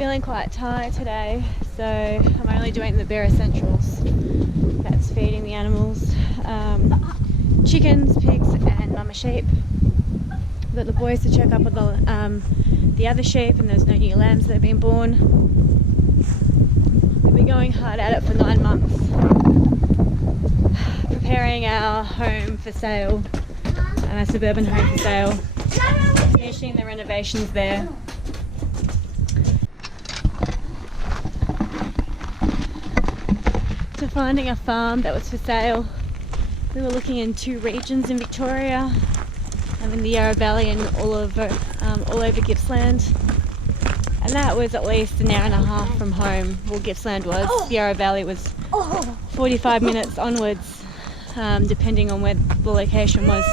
Feeling quite tired today, so I'm only doing the bare essentials. That's feeding the animals, chickens, pigs and mama sheep. Got the boys to check up on the other sheep, and there's no new lambs that have been born. We've been going hard at it for 9 months, preparing our home for sale, our suburban home for sale, finishing the renovations there. To finding a farm that was for sale. We were looking in 2 regions in Victoria, in the Yarra Valley and all over Gippsland, and that was at least an hour and a half from home. Well, Gippsland was. Yarra Valley was 45 minutes onwards, depending on where the location was.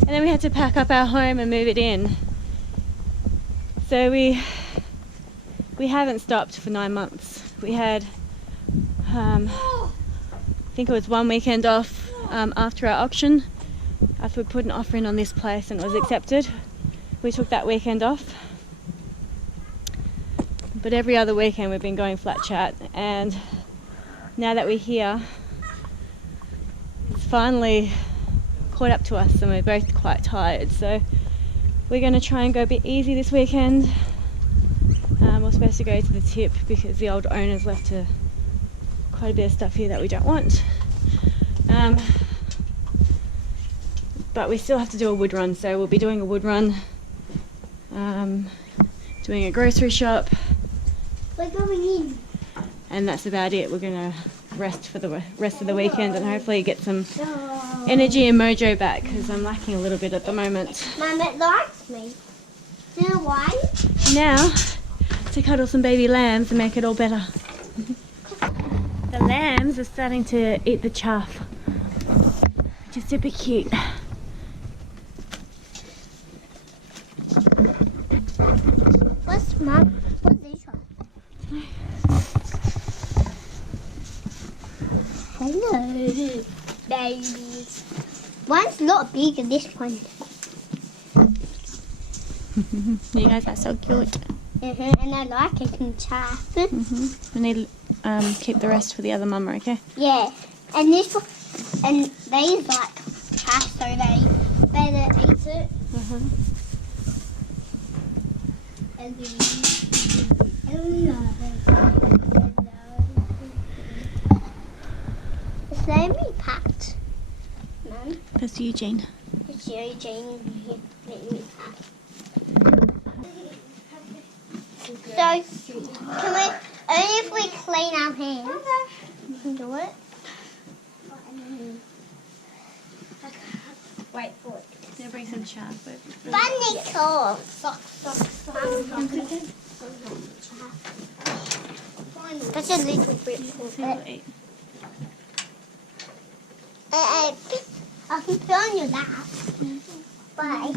And then we had to pack up our home and move it in. So we haven't stopped for 9 months. We had I think it was 1 weekend off after our auction. After we put an offer in on this place and it was accepted, we took that weekend off. But every other weekend we've been going flat chat, and now that we're here, it's finally caught up to us and we're both quite tired. So we're going to try and go a bit easy this weekend. We're supposed to go to the tip because the old owners left quite a bit of stuff here that we don't want. But we still have to do a wood run, so we'll be doing a wood run, doing a grocery shop. We're going in. And that's about it. We're going to rest for the rest of the weekend and hopefully get some energy and mojo back, because I'm lacking a little bit at the moment. Mum, it likes me. You know why? Now, to cuddle some baby lambs and make it all better. The lambs are starting to eat the chaff, which is super cute. What's this one? Hello, babies. One's a lot bigger, this one. You guys are so cute. And I like it in chaff. We need to keep the rest for the other mama, okay? Yeah, and this one, and they like chaff, so they better eat it. Is that me, Pat? Mum? That's Eugene. It's Eugene. So, can we, only if we clean our hands, we can do it? Wait for it. Gonna bring some chaff over. Bunny claw. Socks. That's a little bit for it. I can put on your lap. Bye.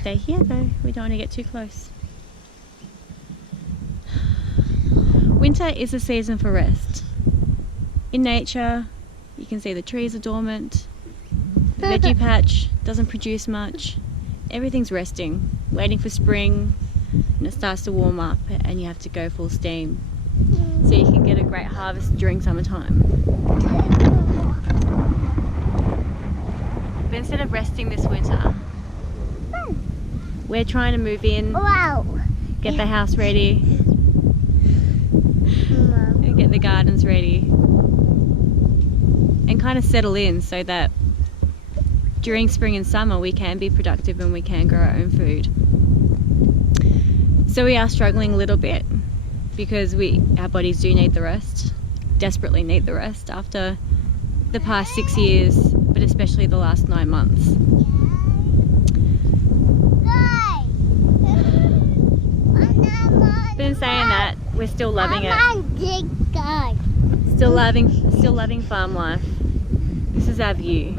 Stay here though, we don't want to get too close. Winter is a season for rest. In nature, you can see the trees are dormant, the veggie patch doesn't produce much, everything's resting, waiting for spring, and it starts to warm up and you have to go full steam. So you can get a great harvest during summertime. But instead of resting this winter, we're trying to move in, get the house ready, and get the gardens ready, and kind of settle in so that during spring and summer we can be productive and we can grow our own food. So we are struggling a little bit because our bodies do need the rest, desperately need the rest after the past 6 years, but especially the last 9 months. But in saying that, we're still loving it. Still loving farm life. This is our view.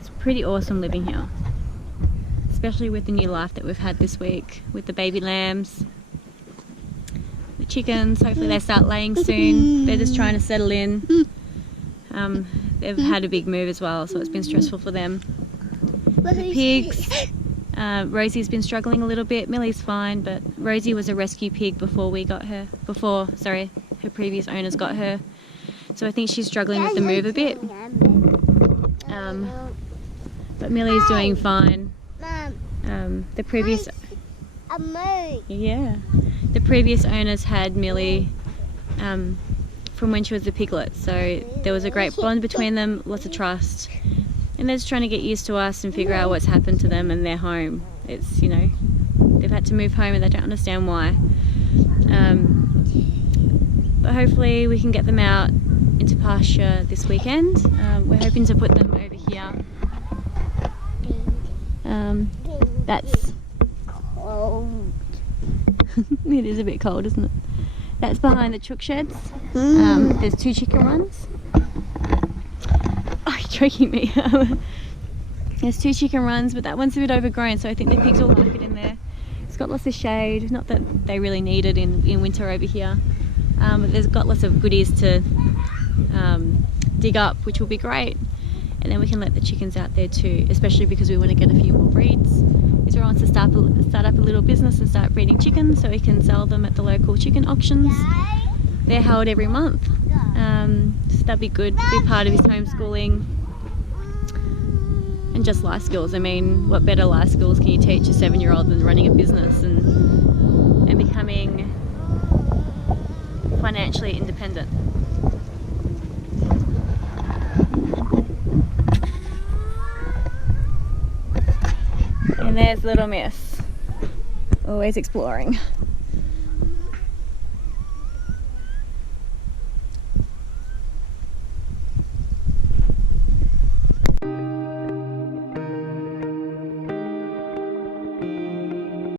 It's pretty awesome living here, especially with the new life that we've had this week with the baby lambs, the chickens. Hopefully they start laying soon. They're just trying to settle in. They've had a big move as well, so it's been stressful for them. The pigs, Rosie's been struggling a little bit. Millie's fine, but Rosie was a rescue pig before we got her, her previous owners got her. So I think she's struggling with the move a bit. But Millie's doing fine. The previous owners had Millie from when she was a piglet, so there was a great bond between them, lots of trust, and they're just trying to get used to us and figure out what's happened to them and their home. It's, you know, they've had to move home and they don't understand why. But hopefully we can get them out into pasture this weekend. We're hoping to put them over here. That's cold. It is a bit cold, isn't it? That's behind the chook sheds. There's 2 chicken runs. Oh, you're choking me. There's 2 chicken runs, but that one's a bit overgrown, so I think the pigs will like it in there. It's got lots of shade, not that they really need it in winter over here. But there's got lots of goodies to dig up, which will be great. And then we can let the chickens out there too, especially because we want to get a few more breeds. Israel wants to start up a little business and start breeding chickens so we can sell them at the local chicken auctions. They're held every month. So that'd be good, be part of his homeschooling. And just life skills. I mean, what better life skills can you teach a 7-year-old than running a business and becoming financially independent? And there's little Miss, always exploring.